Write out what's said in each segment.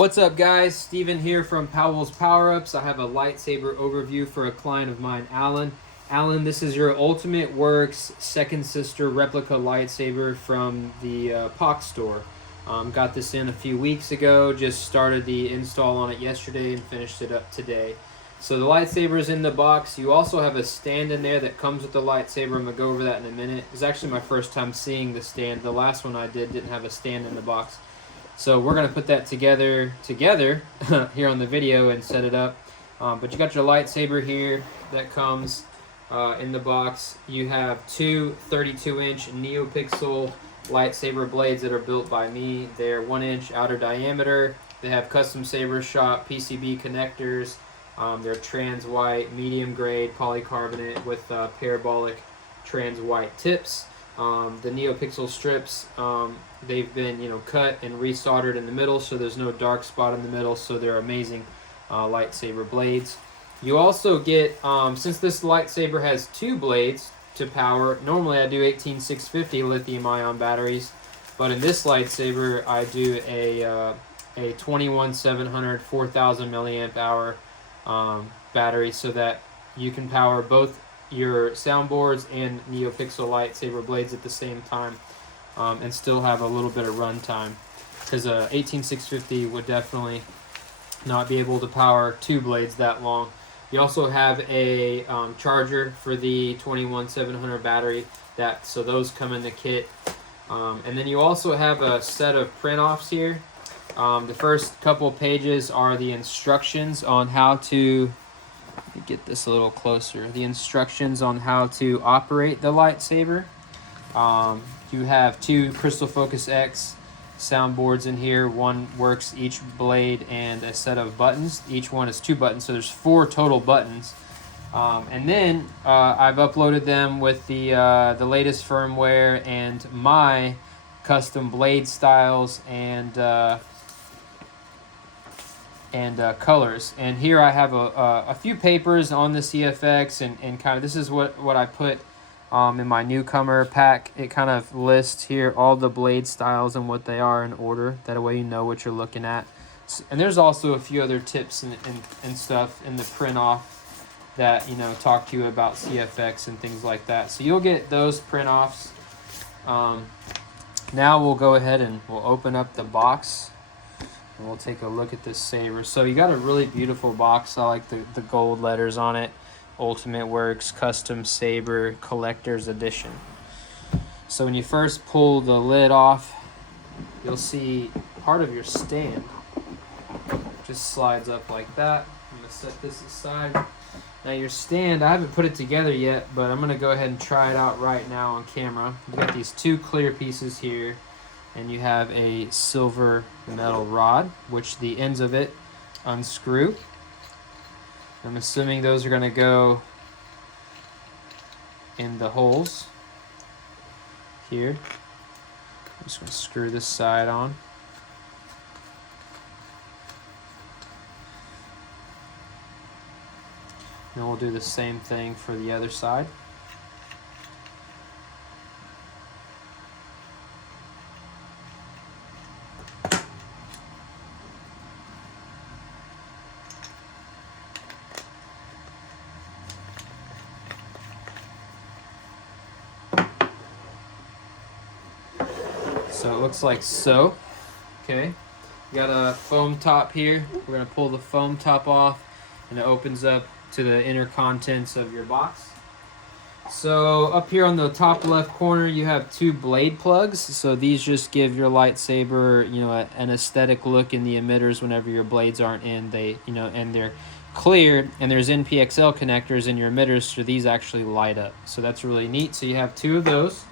What's up, guys? Steven here from Powell's Power Ups. I have a lightsaber overview for a client of mine, Alan. Alan, this is your Ultimate Works second sister replica lightsaber from the POC store. Got this in a few weeks ago, just started the install on it yesterday and finished it up today. So the lightsaber is in the box. You also have a stand in there that comes with the lightsaber. I'm going to go over that in a minute. It's actually my first time seeing the stand. The last one I did didn't have a stand in the box. So we're going to put that together here on the video and set it up. But you got your lightsaber here that comes in the box. You have two 32-inch Neopixel lightsaber blades that are built by me. They're 1-inch outer diameter. They have custom saber shop PCB connectors. They're trans white, medium grade polycarbonate with parabolic trans white tips. The Neopixel strips, they've been cut and resoldered in the middle, so there's no dark spot in the middle, so they're amazing lightsaber blades. You also get, since this lightsaber has two blades to power, normally I do 18650 lithium ion batteries, but in this lightsaber I do a 21700 4000 milliamp hour battery, so that you can power both your soundboards and Neopixel lightsaber blades at the same time, and still have a little bit of run time, because a 18650 would definitely not be able to power two blades that long. You also have a charger for the 21700 battery, so those come in the kit. And then you also have a set of print offs here. The first couple pages are the instructions on how to get this a little closer. The instructions on how to operate the lightsaber. You have two Crystal Focus X soundboards in here. One works each blade and a set of buttons. Each one is 2 buttons, so there's 4 total buttons. And then I've uploaded them with the latest firmware and my custom blade styles and colors. And here I have a few papers on the CFX, and kind of this is what I put in my newcomer pack. It kind of lists here all the blade styles and what they are in order. That way you know what you're looking at. And there's also a few other tips and stuff in the print off that talk to you about CFX and things like that. So you'll get those print offs. Now we'll go ahead and we'll open up the box. And we'll take a look at this saber. So you got a really beautiful box. I like the gold letters on it. Ultimate Works Custom Saber Collector's Edition. So when you first pull the lid off, you'll see part of your stand just slides up like that. I'm going to set this aside. Now your stand, I haven't put it together yet, but I'm going to go ahead and try it out right now on camera. You've got these 2 clear pieces here, and you have a silver metal rod, which the ends of it unscrew. I'm assuming those are going to go in the holes here. I'm just going to screw this side on. Then we'll do the same thing for the other side. So it looks like so. Okay, you got a foam top here. We're going to pull the foam top off, and it opens up to the inner contents of your box. So up here on the top left corner, you have 2 blade plugs. So these just give your lightsaber, an aesthetic look in the emitters whenever your blades aren't in. And they're clear, and there's NPXL connectors in your emitters, so these actually light up. So that's really neat. So you have 2 of those.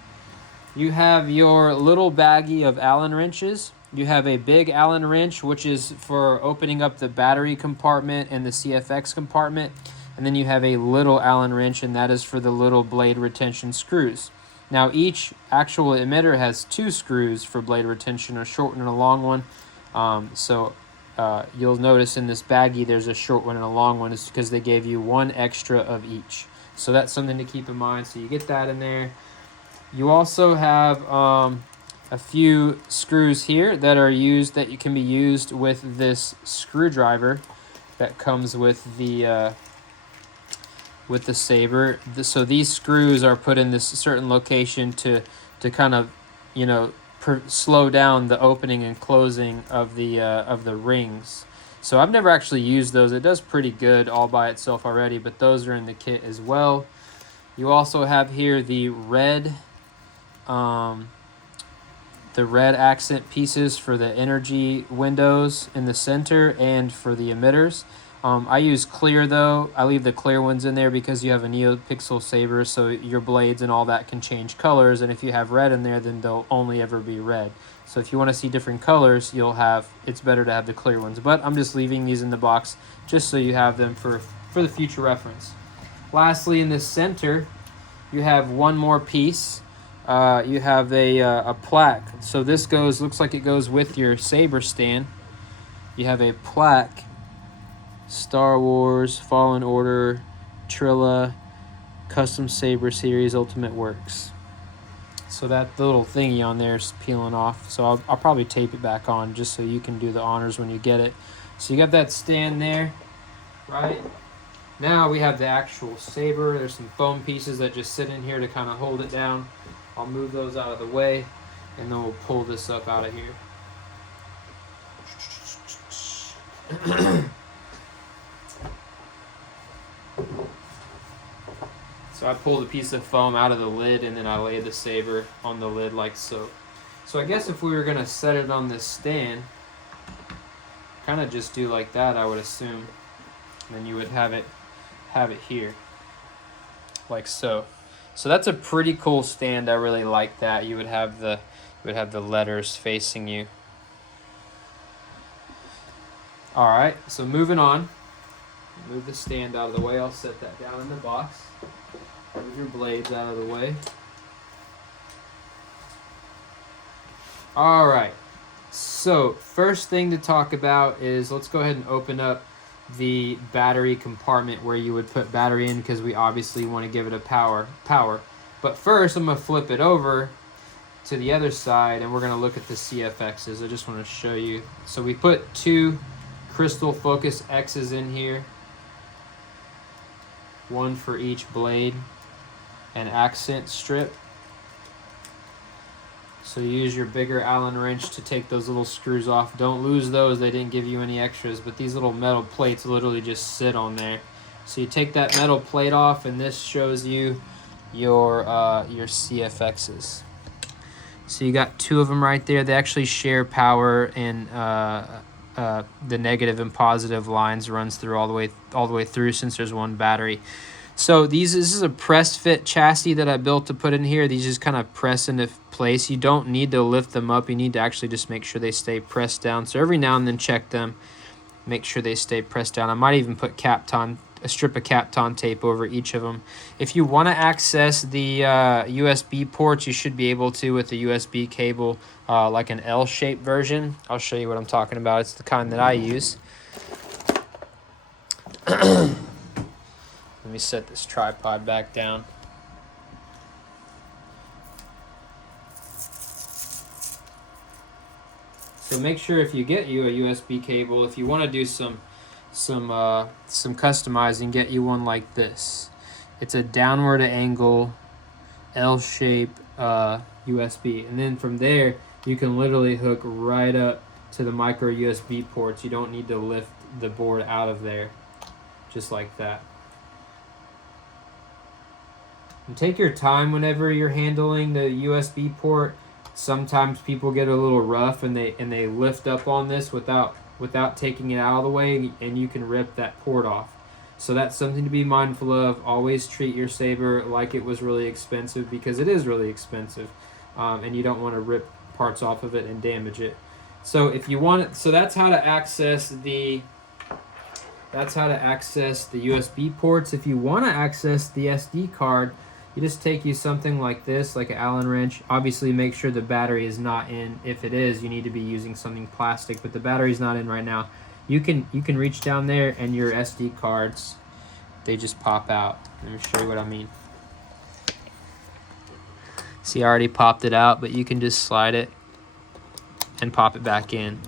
You have your little baggie of Allen wrenches. You have a big Allen wrench, which is for opening up the battery compartment and the CFX compartment. And then you have a little Allen wrench, and that is for the little blade retention screws. Now each actual emitter has 2 screws for blade retention, a short one and a long one. You'll notice in this baggie there's a short one and a long one. It's because they gave you 1 extra of each. So that's something to keep in mind. So you get that in there. You also have a few screws here that are used, that you can be used with this screwdriver that comes with the saber. So these screws are put in this certain location to kind of, you know, slow down the opening and closing of the rings. So I've never actually used those. It does pretty good all by itself already, but those are in the kit as well. You also have here the red accent pieces for the energy windows in the center and for the emitters. I use clear though. I leave the clear ones in there because you have a Neopixel saber, so your blades and all that can change colors, and if you have red in there, then they'll only ever be red. So if you want to see different colors, it's better to have the clear ones. But I'm just leaving these in the box just so you have them for the future reference. Lastly, in the center, you have one more piece. You have a plaque. So this looks like it goes with your saber stand. You have a plaque, Star Wars, Fallen Order, Trilla, Custom Saber Series, Ultimate Works. So that little thingy on there is peeling off. So I'll probably tape it back on just so you can do the honors when you get it. So you got that stand there, right? Now we have the actual saber. There's some foam pieces that just sit in here to kind of hold it down. I'll move those out of the way, and then we'll pull this up out of here. So I pulled a piece of foam out of the lid, and then I lay the saber on the lid like so. So I guess if we were going to set it on this stand, kind of just do like that, I would assume. And then you would have it here, like so. So that's a pretty cool stand. I really like that. You would have the letters facing you. All right, so moving on. Move the stand out of the way. I'll set that down in the box. Move your blades out of the way. All right. So first thing to talk about is, let's go ahead and open up the battery compartment where you would put battery in, because we obviously want to give it a power. But first I'm going to flip it over to the other side, and we're going to look at the CFXs. I just want to show you. So we put 2 crystal focus X's in here, one for each blade, and accent strip. So use your bigger Allen wrench to take those little screws off. Don't lose those, they didn't give you any extras, but these little metal plates literally just sit on there. So you take that metal plate off, and this shows you your CFXs. So you got 2 of them right there. They actually share power, and the negative and positive lines runs through all the way through, since there's one battery. So this is a press fit chassis that I built to put in here. These just kind of press into place. You don't need to lift them up. You need to actually just make sure they stay pressed down. So every now and then check them, make sure they stay pressed down. I might even put a strip of Kapton tape over each of them. If you want to access the USB ports, you should be able to with the USB cable, like an L-shaped version. I'll show you what I'm talking about. It's the kind that I use. Let me set this tripod back down. So make sure, if you get you a USB cable, if you want to do some customizing, get you one like this. It's a downward angle L-shape USB, and then from there you can literally hook right up to the micro USB ports. You don't need to lift the board out of there, just like that. And take your time whenever you're handling the USB port. Sometimes people get a little rough, and they lift up on this without taking it out of the way, and you can rip that port off. So that's something to be mindful of. Always treat your saber like it was really expensive, because it is really expensive, and you don't want to rip parts off of it and damage it. So if you want it, so that's how to access the USB ports. If you want to access the SD card, you just take something like this, like an Allen wrench. Obviously make sure the battery is not in. If it is, you need to be using something plastic, but the battery's not in right now. You can reach down there, and your SD cards, they just pop out. Let me show you what I mean. See, I already popped it out, but you can just slide it and pop it back in.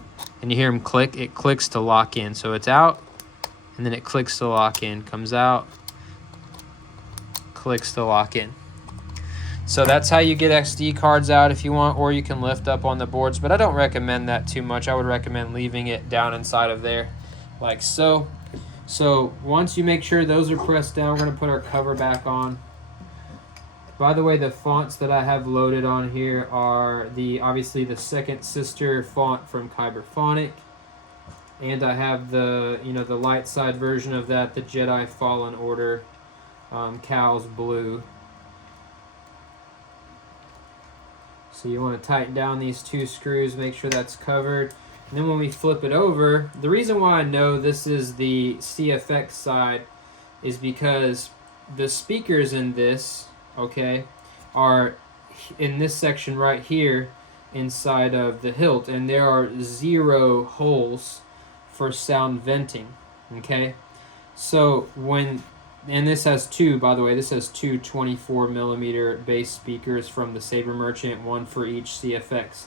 And you hear them click, it clicks to lock in. So it's out, and then it clicks to lock in, comes out, clicks to lock in. So that's how you get SD cards out if you want, or you can lift up on the boards, but I don't recommend that too much. I would recommend leaving it down inside of there, like so. So once you make sure those are pressed down, we're gonna put our cover back on. By the way, the fonts that I have loaded on here are obviously the second sister font from Kyberphonic, and I have the the light side version of that, the Jedi Fallen Order, Cal's Blue. So you want to tighten down these two screws, make sure that's covered. And then when we flip it over, the reason why I know this is the CFX side is because the speakers in this, okay, are in this section right here inside of the hilt, and there are 0 holes for sound venting, okay? So and this has two, by the way, this has two 24mm bass speakers from the Saber Merchant, one for each CFX.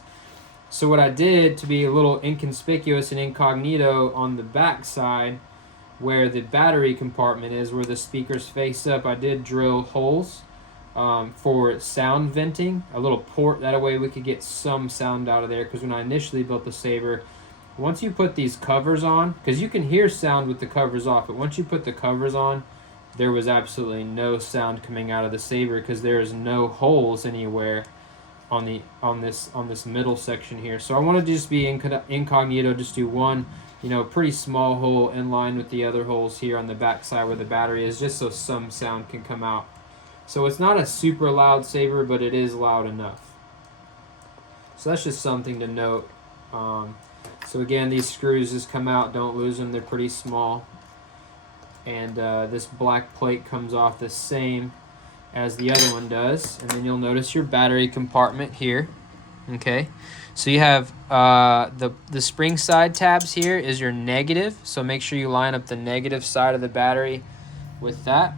So what I did to be a little inconspicuous and incognito on the back side, where the battery compartment is, where the speakers face up, I did drill holes for sound venting, a little port, that way we could get some sound out of there, because when I initially built the Saber, once you put these covers on, because you can hear sound with the covers off, but once you put the covers on, there was absolutely no sound coming out of the Saber, because there is no holes anywhere on this middle section here. So I want to just be incognito, just do one, pretty small hole in line with the other holes here on the back side where the battery is, just so some sound can come out. So it's not a super loud Saber, but it is loud enough. So that's just something to note. So again, these screws just come out, don't lose them, they're pretty small. And this black plate comes off the same as the other one does. And then you'll notice your battery compartment here. Okay, so you have the spring side tabs here is your negative, so make sure you line up the negative side of the battery with that.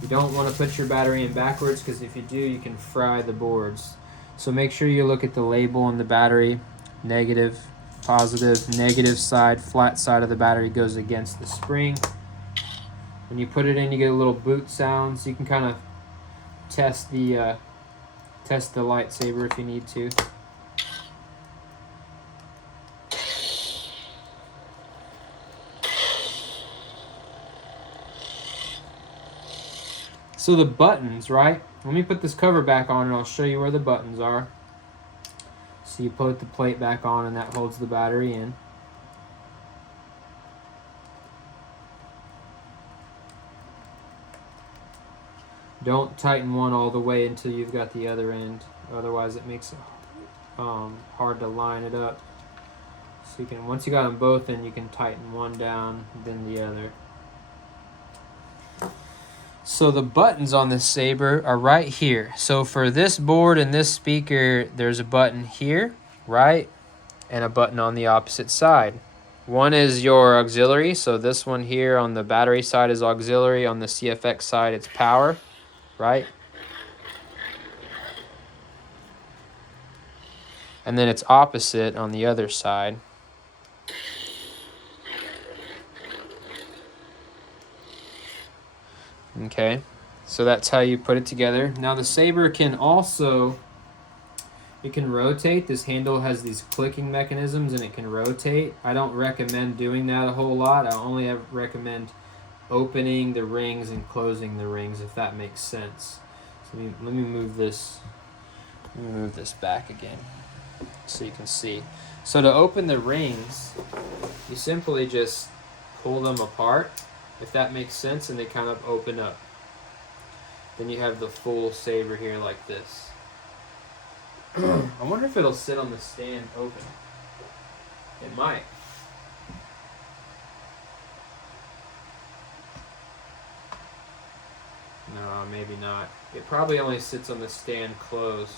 You don't want to put your battery in backwards, because if you do, you can fry the boards. So make sure you look at the label on the battery. Negative, positive, negative side, flat side of the battery goes against the spring. When you put it in, you get a little boot sound, so you can kind of test the lightsaber if you need to. So the buttons, right? Let me put this cover back on and I'll show you where the buttons are. So you put the plate back on and that holds the battery in. Don't tighten one all the way until you've got the other end. Otherwise it makes it hard to line it up. So you can, once you got them both in, you can tighten one down, then the other. So the buttons on this Saber are right here. So for this board and this speaker, there's a button here, right? And a button on the opposite side. One is your auxiliary. So this one here on the battery side is auxiliary. On the CFX side, it's power, right? And then it's opposite on the other side. Okay, so that's how you put it together. Now the Saber can also, it can rotate. This handle has these clicking mechanisms and it can rotate. I don't recommend doing that a whole lot. I only recommend opening the rings and closing the rings, if that makes sense. So let me move this. Let me move this back again so you can see. So to open the rings, you simply just pull them apart, if that makes sense, and they kind of open up. Then you have the full Saber here like this. I wonder if it'll sit on the stand open. It might. No, maybe not. It probably only sits on the stand closed.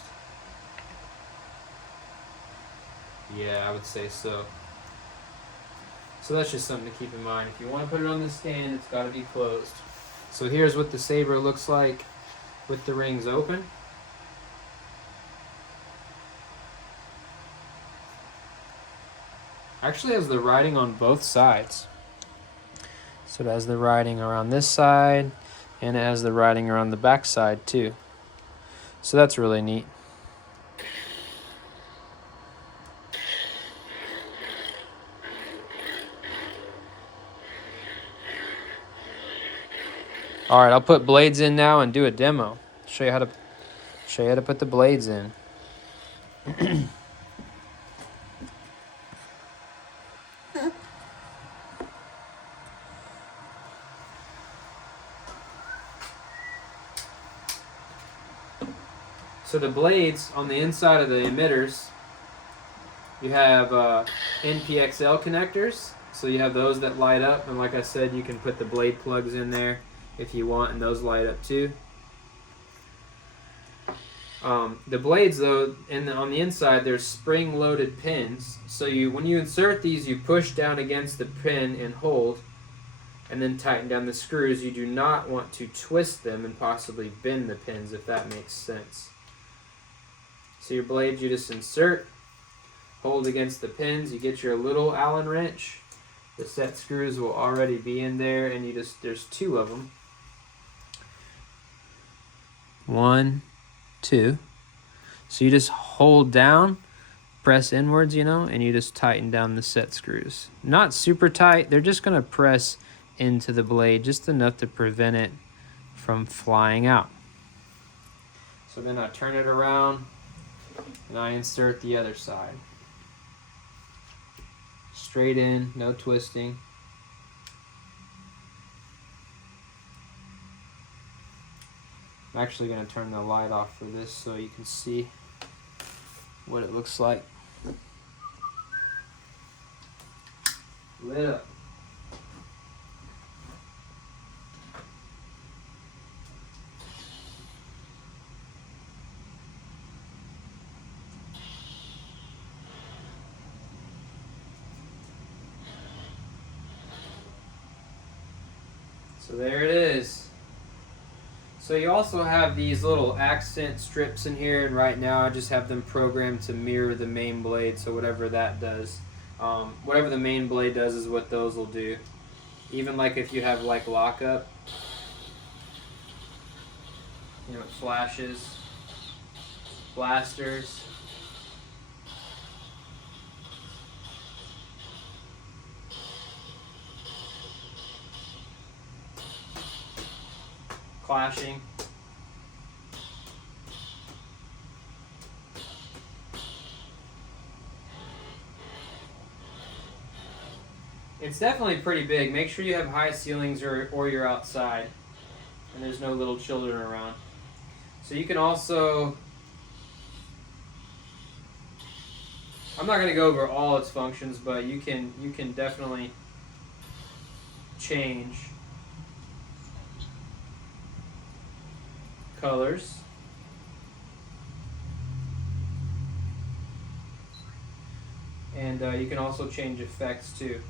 Yeah, I would say so. So that's just something to keep in mind. If you want to put it on the stand, it's got to be closed. So here's what the Saber looks like with the rings open. Actually has the writing on both sides. So it has the writing around this side, and it has the writing around the back side too. So that's really neat. All right, I'll put blades in now and do a demo. Show you how to put the blades in. So the blades on the inside of the emitters, you have NPXL connectors. So you have those that light up, and like I said, you can put the blade plugs in there if you want, and those light up too. The blades, though, on the inside, there's spring-loaded pins. So when you insert these, you push down against the pin and hold, and then tighten down the screws. You do not want to twist them and possibly bend the pins, if that makes sense. So your blades, you just insert, hold against the pins. You get your little Allen wrench. The set screws will already be in there, and there's 2 of them. 1, 2. So you just hold down, press inwards, and you just tighten down the set screws. Not super tight. They're just going to press into the blade just enough to prevent it from flying out. So then I turn it around and I insert the other side. Straight in, no twisting. I'm actually going to turn the light off for this so you can see what it looks like. Lit up. So there it is. So you also have these little accent strips in here, and right now I just have them programmed to mirror the main blade, so whatever that does. Whatever the main blade does is what those will do. Even like if you have like lockup, flashes, blasters. Clashing. It's definitely pretty big. Make sure you have high ceilings or you're outside and there's no little children around. So you can also, I'm not going to go over all its functions, but you can definitely change colors. And you can also change effects too.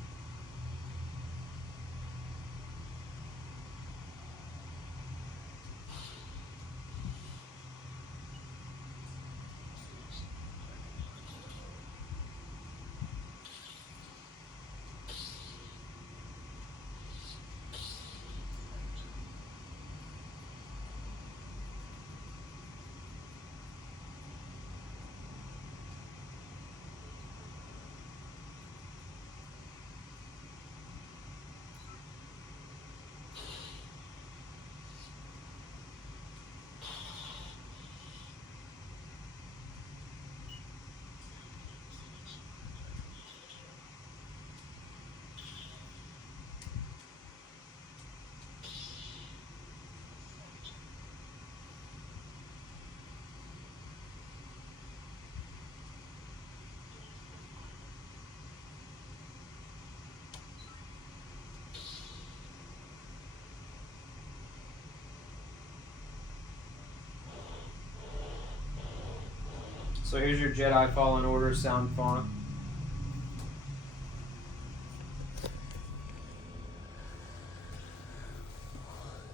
So here's your Jedi Fallen Order sound font.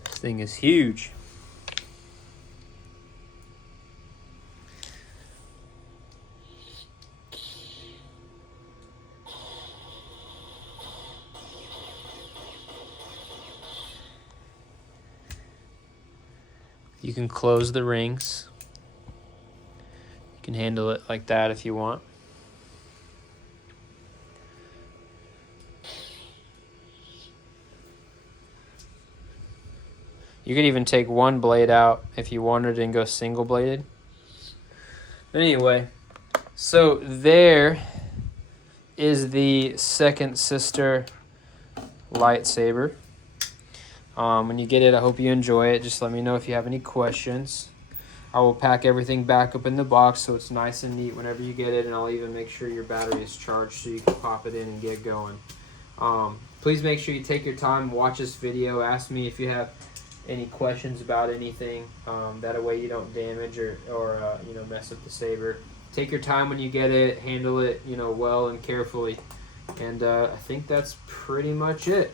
This thing is huge. You can close the rings. You can handle it like that if you want. You could even take one blade out if you wanted and go single bladed. Anyway, so there is the second sister lightsaber. When you get it, I hope you enjoy it. Just let me know if you have any questions. I will pack everything back up in the box so it's nice and neat whenever you get it, and I'll even make sure your battery is charged so you can pop it in and get going. Please make sure you take your time, watch this video, ask me if you have any questions about anything. That way you don't damage or mess up the saber. Take your time when you get it, handle it well and carefully. And I think that's pretty much it.